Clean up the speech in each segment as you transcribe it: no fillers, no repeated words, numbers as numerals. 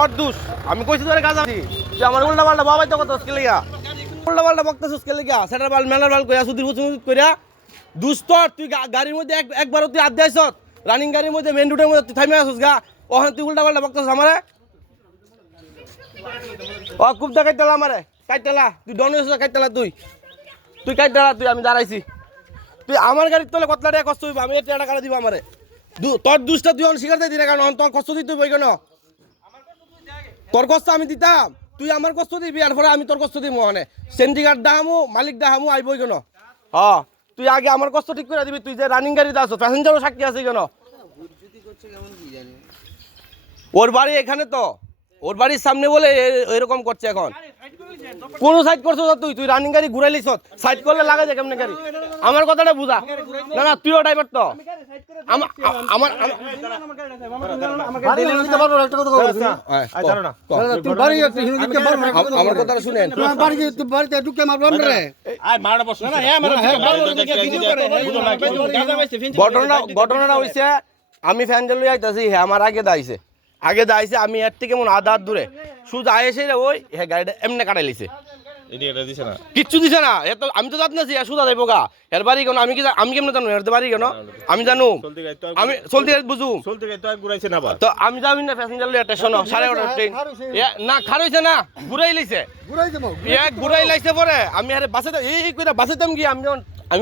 তোর দোষ আমি কইছি তোরে কাজ আছি তুই আমার উল্টা পাল্টা বাবাই তো কত স্কেলে গা উল্টা পাল্টা বকতেছ স্কেলে গা সেটার বাল মেলার বাল কইয়া সুদির ফুচুন কইরা দুস্তর তুই গাড়ির মধ্যে একবার তুই আদ দেয়ছ রানিং গাড়ির মধ্যে মেন রুটের মধ্যে তুই থামে আসছ গা ওখানে তুই উল্টা পাল্টা বকতেছ আমারে ও খুব দা কাইতালা আমারে কাইতালা তুই ডন হইছ কাইতালা তুই কাইতালা তুই আমি দাঁড়াইছি তুই আমার গাড়ির তলে কতলা টাকা কষ্ট হইব আমি 1 টাকা দিব আমারে তোর দুষ্টা তুই অন শিকার দিই না কারণ তোর কষ্ট দিতে হইব কেন তোর কষ্ট আমি দিতাম তুই আমার কষ্ট দিবি আর পরে আমি তোর কষ্ট দিব ওখানে সেন্ডিগার দাহামু মালিক দাহামু আইবই কেন হ্যাঁ তুই আগে আমার কষ্ট ঠিক করে দিবি তুই যে রানিং গাড়িতে আছো প্যাসেঞ্জারও সাক্ষী আছে কেন ওর বাড়ি এখানে তো ওর বাড়ির সামনে বলে এরকম করছে এখন কোন সাইড করছো তুই রানিং গাড়ি ঘুরাইলিস সাইড করলে লাগা যায় কেমনে গাড়ি আমার কথাটা বুঝা না না তুইও ড্রাইভার তো আমার আমার কথাটা শুনেন ঘটনাটা হইছে আমি ফ্যান লই আইতাছি হ্যাঁ আমার আগে দাইছে আমি এর থেকে মন আধা হাত দূরে সুজা এসে ওই হ্যাঁ গাড়িটা এমনি কাটাই লিছে কিচ্ছু দিছে না এত আমি তো জানি না সুজা যাইব গা এর বাড়ি কেন আমি কেমন জানো এর বাড়ি কেন আমি জানো আমি চলতে বুঝু তো আমি যাবি না প্যাসেঞ্জার লই স্টেশন 11:30 ট্রেন না খার হইছে না ঘুরাই লাইছে ঘুরাই লাইছে পরে আমি আরে বাসে এই কইরা বাসেতাম কি আমি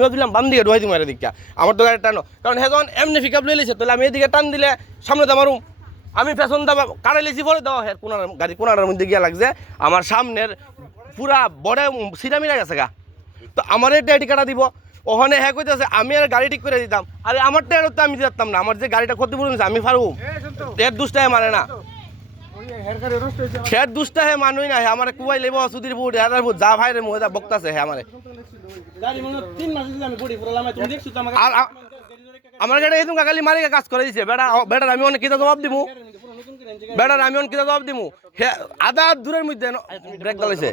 ভাবছিলাম বাম দিকে ঢুকাই দিম এর দিকটা আমার তো গাড়ি টানো কারণ হেজন এমনি পিকআপ লই লাইছে তাহলে আমি এদিকে টান দিলে সামনে তো মারুম আমি পেছন দাবা কাড়াই লেছি পরে দাও হ্যাঁ গাড়ি কোনার মধ্যে গিয়া লাগছে আমার সামনের পুরা বড় সিরামিরা গেছে গা তো আমার এটি কাটা দিব ওখানে হ্যাঁ কইতেছে আমি আর গাড়ি ঠিক করে দিতাম আরে আমার টেরো তো আমি দিতাম না আমার যে গাড়িটা ক্ষতিপূরণ হয়েছে আমি পারবো এর দুষ্টায় মানে না খের দুষ্টা হে মানুষ না হে আমার কুয়াই লেব সুধীর বুট হাজার বুট যা ভাই রে মোদা বকতাছে হে আমারে আর আমার গাড়ি এরকম কাকালি মারি কাজ করে দিছে বেটার আমি অনেক কিতা জবাব দিমু হে আধা দূরের মধ্যে ব্রেক দালাইছে